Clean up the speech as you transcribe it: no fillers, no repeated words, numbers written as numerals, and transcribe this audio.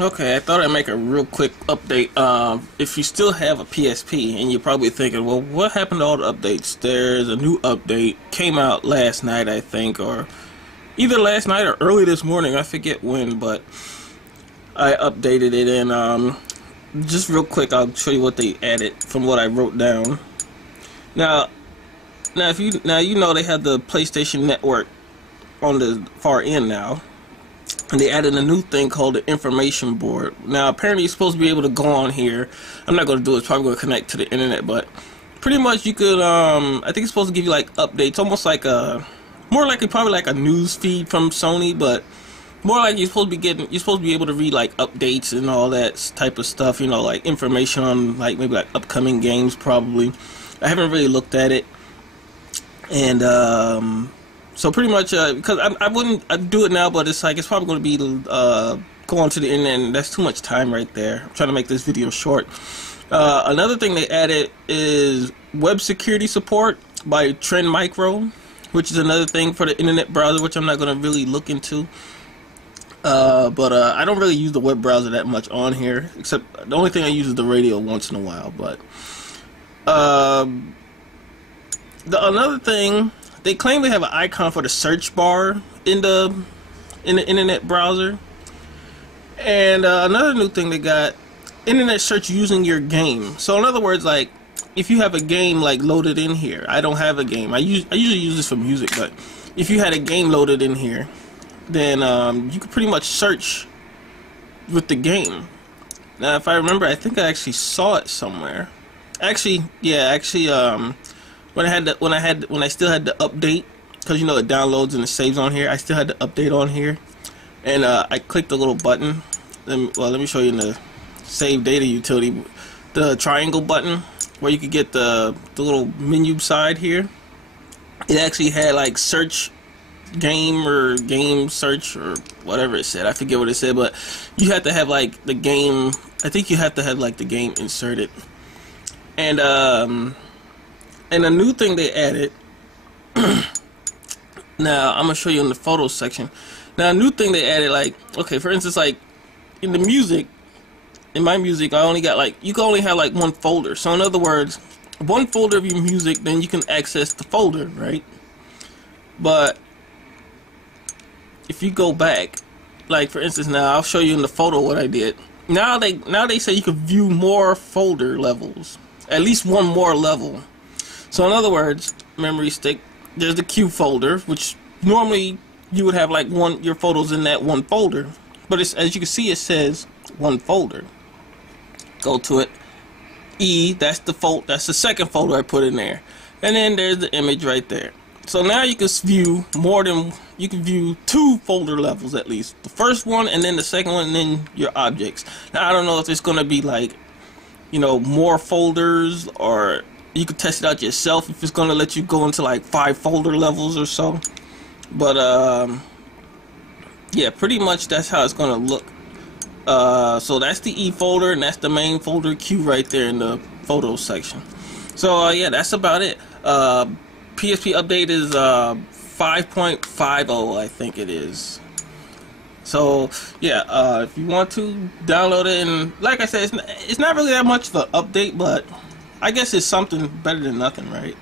Okay, I thought I'd make a real quick update. If you still have a PSP, and you're probably thinking, well, what happened to all the updates? There's a new update, came out last night, I think, or either last night or early this morning, I forget when, but I updated it, and just real quick, I'll show you what they added from what I wrote down. Now, if you know they have the PlayStation Network on the far end now. And they added a new thing called the information board. Now, apparently, you're supposed to be able to go on here. I'm not going to do it. It's probably going to connect to the internet, but pretty much you could. I think it's supposed to give you like updates, almost like more like probably like a news feed from Sony, but more like you're supposed to be getting. You're supposed to be able to read like updates and all that type of stuff. You know, like information on like maybe like upcoming games. Probably, I haven't really looked at it, and so pretty much, because I'd do it now, but it's like, it's probably going to be, going to the internet, and that's too much time right there. I'm trying to make this video short. Another thing they added is web security support by Trend Micro, which is another thing for the internet browser, which I'm not going to really look into. But I don't really use the web browser that much on here, except the only thing I use is the radio once in a while, but, another thing, they claim they have an icon for the search bar in the internet browser, and another new thing they got, internet search using your game. So in other words, like if you have a game like loaded in here, I don't have a game. I usually use this for music, but if you had a game loaded in here, then you could pretty much search with the game. Now, if I remember, I think I actually saw it somewhere. Actually, yeah, when I still had the update, because you know it downloads and it saves on here, I still had the update on here, and I clicked the little button. Let me show you in the save data utility, the triangle button where you could get the little menu side here. It actually had like search game or game search or whatever it said. I forget what it said, but you have to have like the game. I think you have to have like the game inserted, and a new thing they added, now I'm going to show you in the photos section. Now, a new thing they added, like, okay, for instance, like, in the music, in my music, I only got, like, you can only have, like, one folder. So, in other words, one folder of your music, then you can access the folder, right? But, if you go back, like, for instance, now, I'll show you in the photo what I did. Now they say you can view more folder levels. At least one more level. So in other words, memory stick, there's the Q folder, which normally you would have like your photos in that one folder. But it's, as you can see, it says one folder. Go to it. E, that's the second folder I put in there. And then there's the image right there. So now you can view you can view two folder levels at least. The first one and then the second one and then your objects. Now I don't know if it's gonna be like, you know, more folders, or you could test it out yourself if it's going to let you go into like 5 folder levels or so. But yeah, pretty much that's how it's going to look. So that's the E folder, and that's the main folder Q right there in the photos section. So yeah, that's about it. PSP update is 5.50, I think it is. So yeah, if you want to download it, and like I said, it's not really that much of an update, but I guess it's something better than nothing, right?